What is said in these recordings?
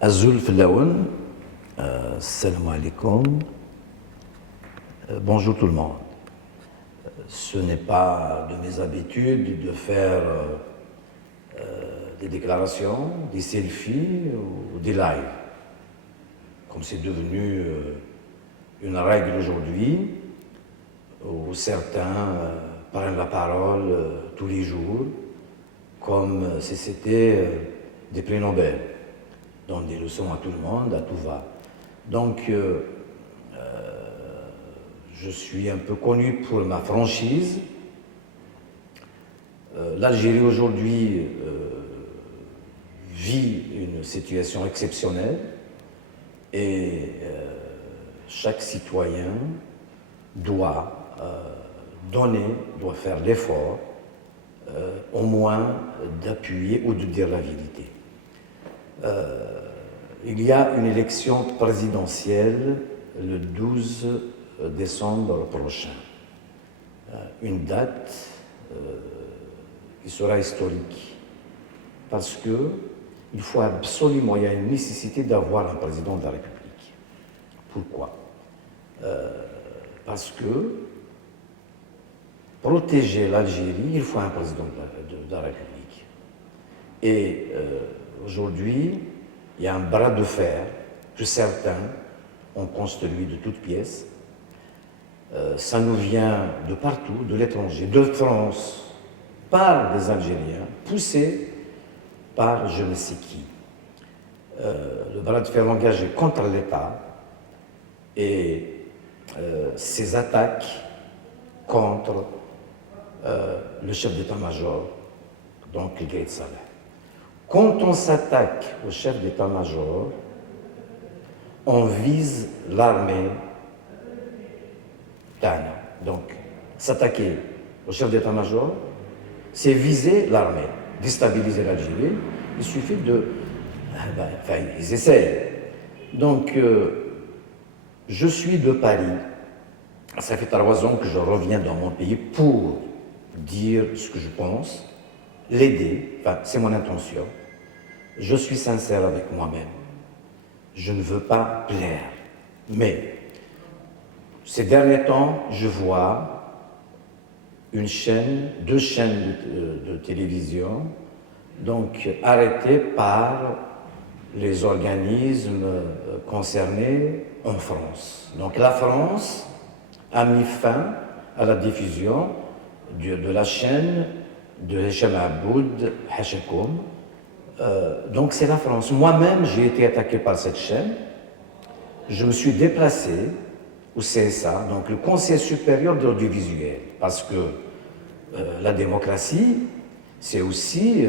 Azul Flaoun, salam alaikum. Bonjour tout le monde. Ce n'est pas de mes habitudes de faire des déclarations, des selfies ou des lives, comme c'est devenu une règle aujourd'hui, où certains prennent la parole tous les jours, comme si c'était des prix Nobel, donnent des leçons à tout le monde, à tout va. Donc, je suis un peu connu pour ma franchise. L'Algérie aujourd'hui vit une situation exceptionnelle et chaque citoyen doit doit faire l'effort au moins d'appuyer ou de dire la vérité. Il y a une élection présidentielle le 12 décembre prochain, une date qui sera historique parce que il faut absolument, il y a une nécessité d'avoir un président de la République. Pourquoi? Parce que protéger l'Algérie, il faut un président de la République. Et aujourd'hui, il y a un bras de fer que certains ont construit de toutes pièces. Ça nous vient de partout, de l'étranger, de France, par des Algériens, poussés par je ne sais qui. Le bras de fer engagé contre l'État et ses attaques contre le chef d'état-major, donc Gaïd Salah. Quand on s'attaque au chef d'état-major, on vise l'armée Tana. Donc, s'attaquer au chef d'état-major, c'est viser l'armée, déstabiliser l'Algérie. Il suffit de... Enfin, ils essayent. Donc, je suis de Paris. Ça fait 3 ans que je reviens dans mon pays pour dire ce que je pense, l'aider, enfin, c'est mon intention. Je suis sincère avec moi-même. Je ne veux pas plaire. Mais, ces derniers temps, je vois deux chaînes de télévision, donc arrêtées par les organismes concernés en France. Donc la France a mis fin à la diffusion de la chaîne de Hicham Aboud Hachakoum. Donc c'est la France. Moi-même, j'ai été attaqué par cette chaîne. Je me suis déplacé au CSA, donc le Conseil supérieur de l'audiovisuel, parce que la démocratie, c'est aussi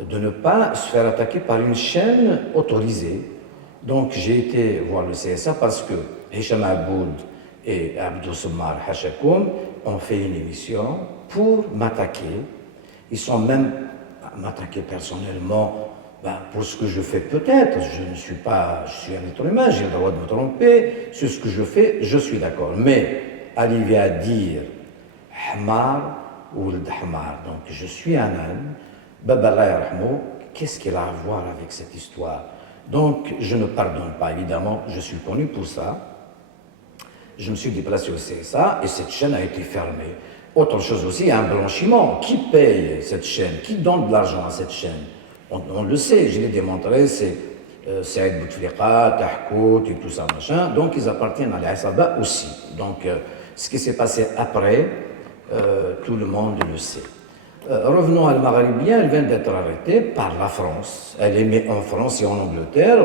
de ne pas se faire attaquer par une chaîne autorisée. Donc j'ai été voir le CSA parce que Hicham Aboud et Abdou Sommar Hachakoum ont fait une émission pour m'attaquer. Ils sont même m'attaquer personnellement pour ce que je fais peut-être. Je suis un être humain, j'ai le droit de me tromper. Sur ce que je fais, je suis d'accord. Mais arriver à dire Hamar ou le Hamar, donc je suis un âne, Baba Allah yarhamou, qu'est-ce qu'il a à voir avec cette histoire? Donc je ne pardonne pas, évidemment, je suis connu pour ça. Je me suis déplacé au CSA et cette chaîne a été fermée. Autre chose aussi, il y a un blanchiment. Qui paye cette chaîne? Qui donne de l'argent à cette chaîne? On le sait, je l'ai démontré, c'est Saïd Bouteflika, Tahkout et tout ça, machin. Donc ils appartiennent à l'Aïsaba aussi. Donc ce qui s'est passé après, tout le monde le sait. Revenons à Al-Maghribien, elle vient d'être arrêtée par la France. Elle est née en France et en Angleterre.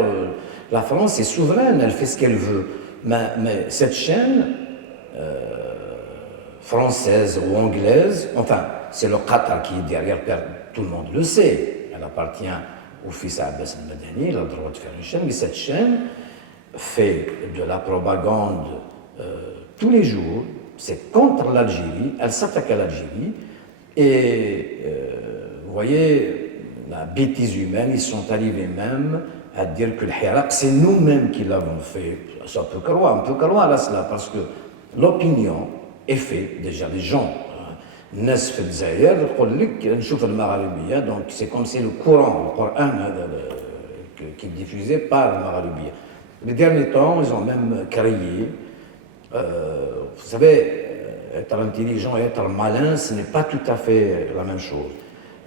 La France est souveraine, elle fait ce qu'elle veut. Mais cette chaîne française ou anglaise, enfin, c'est le Qatar qui est derrière, tout le monde le sait. Elle appartient au fils Abbas al-Madani, il a le droit de faire une chaîne, mais cette chaîne fait de la propagande tous les jours, c'est contre l'Algérie, elle s'attaque à l'Algérie, et vous voyez, la bêtise humaine, ils sont arrivés même à dire que le Hirak, c'est nous-mêmes qui l'avons fait. Ça peut croire, on peut croire à cela, parce que l'opinion est faite, déjà les gens, الناس في الجزائر يقول لك نشوف المغاربيه دونك سي كوم سي لو كورون القران هذا qui est diffusée par le Maghrébien. Les derniers temps, ils ont même créé, vous savez, être intelligent et être malin, ce n'est pas tout à fait la même chose.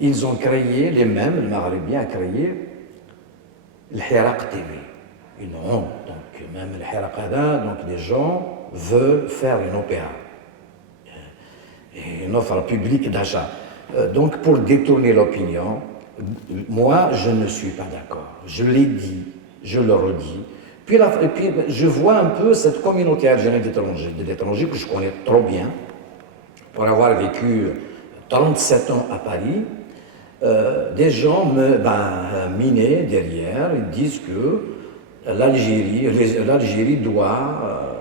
Ils ont créé, les mêmes, le Maghrébien a créé le Hirak TV, une honte. Donc, même le Hirak Hada, donc les gens veulent faire une opéra, une offre publique d'achat. Donc, pour détourner l'opinion, moi, je ne suis pas d'accord. Je l'ai dit, je le redis. Puis, je vois un peu cette communauté algérienne de l'étranger que je connais trop bien, pour avoir vécu 37 ans à Paris. Des gens me minaient derrière, ils disent que l'Algérie doit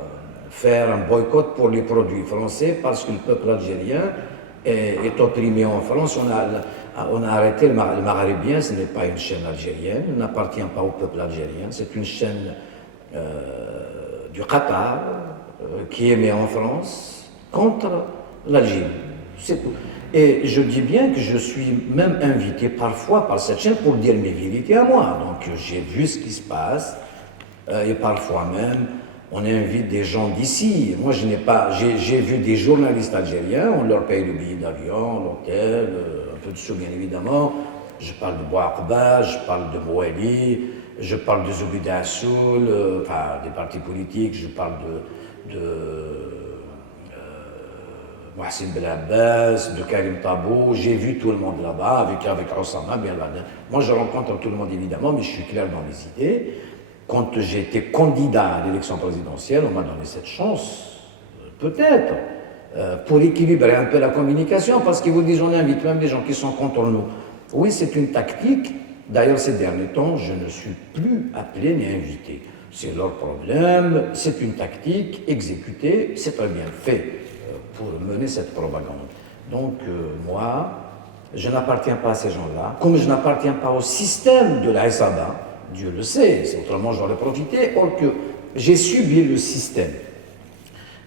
faire un boycott pour les produits français parce que le peuple algérien est opprimé en France. On a arrêté le Maghrébien, ce n'est pas une chaîne algérienne, il n'appartient pas au peuple algérien, c'est une chaîne du Qatar qui émet en France contre l'Algérie. C'est tout. Et je dis bien que je suis même invité parfois par cette chaîne pour dire mes vérités à moi. Donc j'ai vu ce qui se passe et parfois même on invite des gens d'ici. Moi je n'ai pas, j'ai vu des journalistes algériens, on leur paye le billet d'avion, l'hôtel, un peu de sous bien évidemment. Je parle de Bouakba, je parle de Mouali, je parle de Zoubida Assoul, enfin des partis politiques, je parle de Mohsin Belabbas, de Karim Tabou, j'ai vu tout le monde là-bas, avec Osama Bin Laden. Moi, je rencontre tout le monde évidemment, mais je suis clair dans les idées. Quand j'étais candidat à l'élection présidentielle, on m'a donné cette chance, peut-être, pour équilibrer un peu la communication, parce qu'ils vous disent on invite même des gens qui sont contre nous. Oui, c'est une tactique. D'ailleurs, ces derniers temps, je ne suis plus appelé ni invité. C'est leur problème, c'est une tactique exécutée, c'est très bien fait pour mener cette propagande. Donc, moi, je n'appartiens pas à ces gens-là, comme je n'appartiens pas au système de la SADA, Dieu le sait, autrement j'aurais profité, or que j'ai subi le système.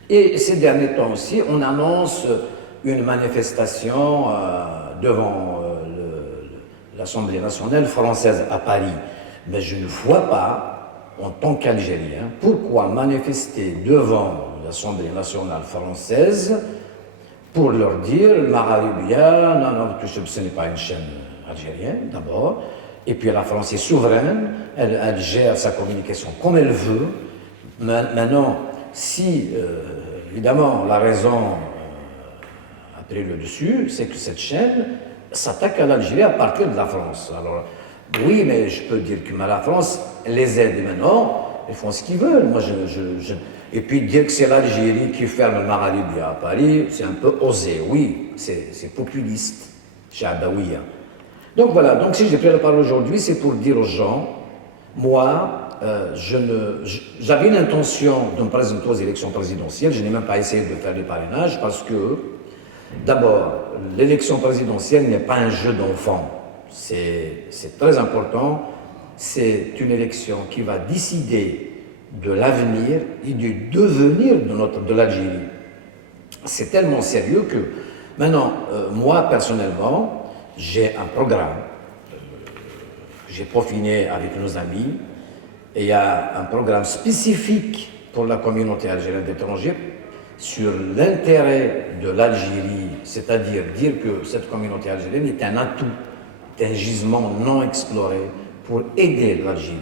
Et ces derniers temps aussi, on annonce une manifestation devant l'Assemblée nationale française à Paris. Mais je ne vois pas, en tant qu'Algérien, pourquoi manifester devant l'Assemblée nationale française pour leur dire le Maghrébien, non, ce n'est pas une chaîne algérienne d'abord, et puis la France est souveraine, elle gère sa communication comme elle veut. Maintenant, si évidemment la raison a pris le dessus, c'est que cette chaîne s'attaque à l'Algérie à partir de la France. Alors, oui, mais je peux dire que la France les aide maintenant, ils font ce qu'ils veulent. Moi, et puis dire que c'est l'Algérie qui ferme le Maghrébien à Paris, c'est un peu osé, oui, c'est populiste, Chabaouia. Donc voilà, donc si j'ai pris la parole aujourd'hui, c'est pour dire aux gens, moi, j'avais une intention de me présenter aux élections présidentielles, je n'ai même pas essayé de faire des parrainages parce que, d'abord, l'élection présidentielle n'est pas un jeu d'enfant, c'est très important, c'est une élection qui va décider de l'avenir et du devenir de l'Algérie. C'est tellement sérieux que, maintenant, moi, personnellement, j'ai un programme que j'ai peaufiné avec nos amis, et il y a un programme spécifique pour la communauté algérienne d'étrangers sur l'intérêt de l'Algérie, c'est-à-dire dire que cette communauté algérienne est un atout, un gisement non exploré pour aider l'Algérie.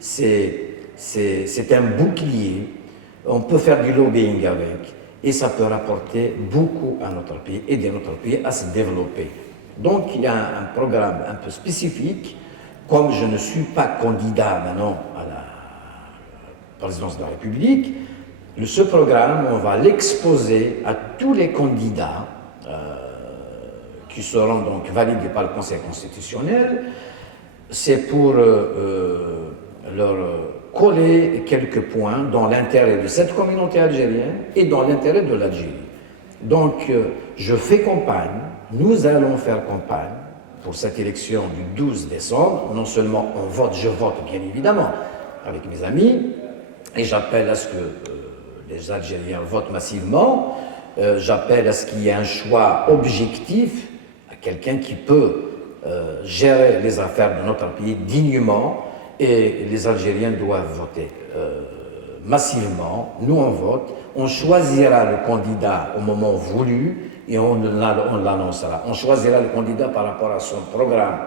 C'est un bouclier, on peut faire du lobbying avec, et ça peut rapporter beaucoup à notre pays, aider notre pays à se développer. Donc il y a un programme un peu spécifique, comme je ne suis pas candidat maintenant à la présidence de la République, ce programme, on va l'exposer à tous les candidats qui seront donc validés par le Conseil constitutionnel. C'est pour leur coller quelques points dans l'intérêt de cette communauté algérienne et dans l'intérêt de l'Algérie. Donc, je fais campagne, nous allons faire campagne pour cette élection du 12 décembre. Non seulement on vote, je vote bien évidemment avec mes amis, et j'appelle à ce que les Algériens votent massivement, j'appelle à ce qu'il y ait un choix objectif, à quelqu'un qui peut gérer les affaires de notre pays dignement et les Algériens doivent voter massivement. Nous, on vote, on choisira le candidat au moment voulu et on l'annoncera. On choisira le candidat par rapport à son programme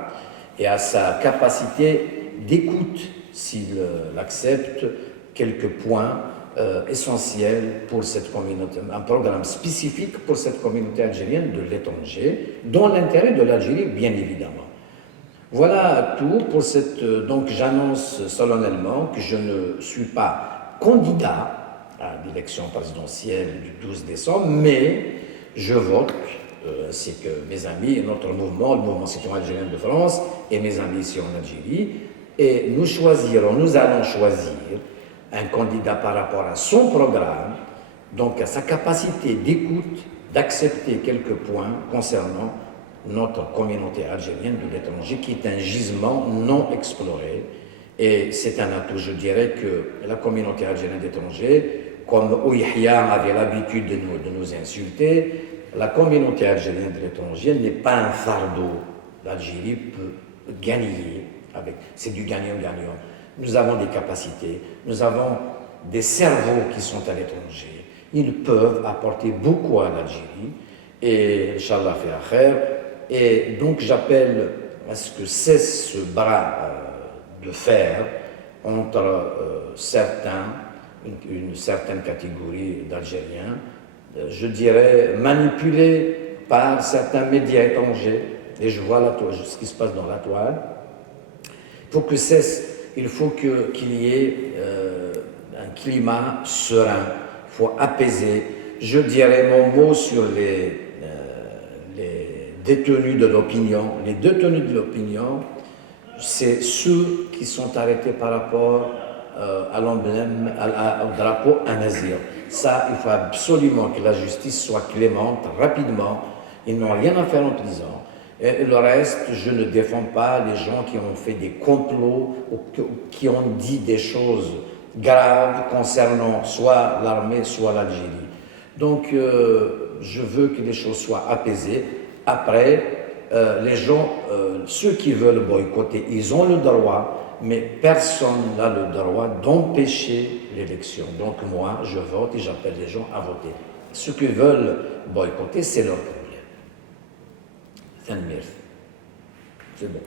et à sa capacité d'écoute, s'il l'accepte, quelques points essentiels pour cette communauté, un programme spécifique pour cette communauté algérienne de l'étranger, dans l'intérêt de l'Algérie, bien évidemment. Voilà tout pour cette... donc j'annonce solennellement que je ne suis pas candidat à l'élection présidentielle du 12 décembre, mais je vote, ainsi que mes amis, notre mouvement, le mouvement citoyen algérien de France, et mes amis ici en Algérie, et nous allons choisir un candidat par rapport à son programme, donc à sa capacité d'écoute, d'accepter quelques points concernant notre communauté algérienne de l'étranger, qui est un gisement non exploré. Et c'est un atout. Je dirais que la communauté algérienne d'étrangers, comme Ouihia avait l'habitude de nous insulter, la communauté algérienne de l'étranger n'est pas un fardeau. L'Algérie peut gagner, c'est du gagnant-gagnant. Nous avons des capacités, nous avons des cerveaux qui sont à l'étranger. Ils peuvent apporter beaucoup à l'Algérie, et Inch'Allah fait affaire. Et donc j'appelle à ce que cesse ce bras de fer entre une certaine catégorie d'Algériens, je dirais manipulés par certains médias étrangers, et je vois ce qui se passe dans la toile. Il faut qu'il y ait un climat serein, il faut apaiser. Je dirais mon mot sur les détenus de l'opinion. Les détenus de l'opinion, c'est ceux qui sont arrêtés par rapport à l'emblème, au drapeau An-Nazir. Ça, il faut absolument que la justice soit clémente, rapidement. Ils n'ont rien à faire en prison. Et le reste, je ne défends pas les gens qui ont fait des complots ou qui ont dit des choses graves concernant soit l'armée, soit l'Algérie. Donc, je veux que les choses soient apaisées. Après, les gens, ceux qui veulent boycotter, ils ont le droit, mais personne n'a le droit d'empêcher l'élection. Donc moi, je vote et j'appelle les gens à voter. Ceux qui veulent boycotter, c'est leur problème. C'est bon.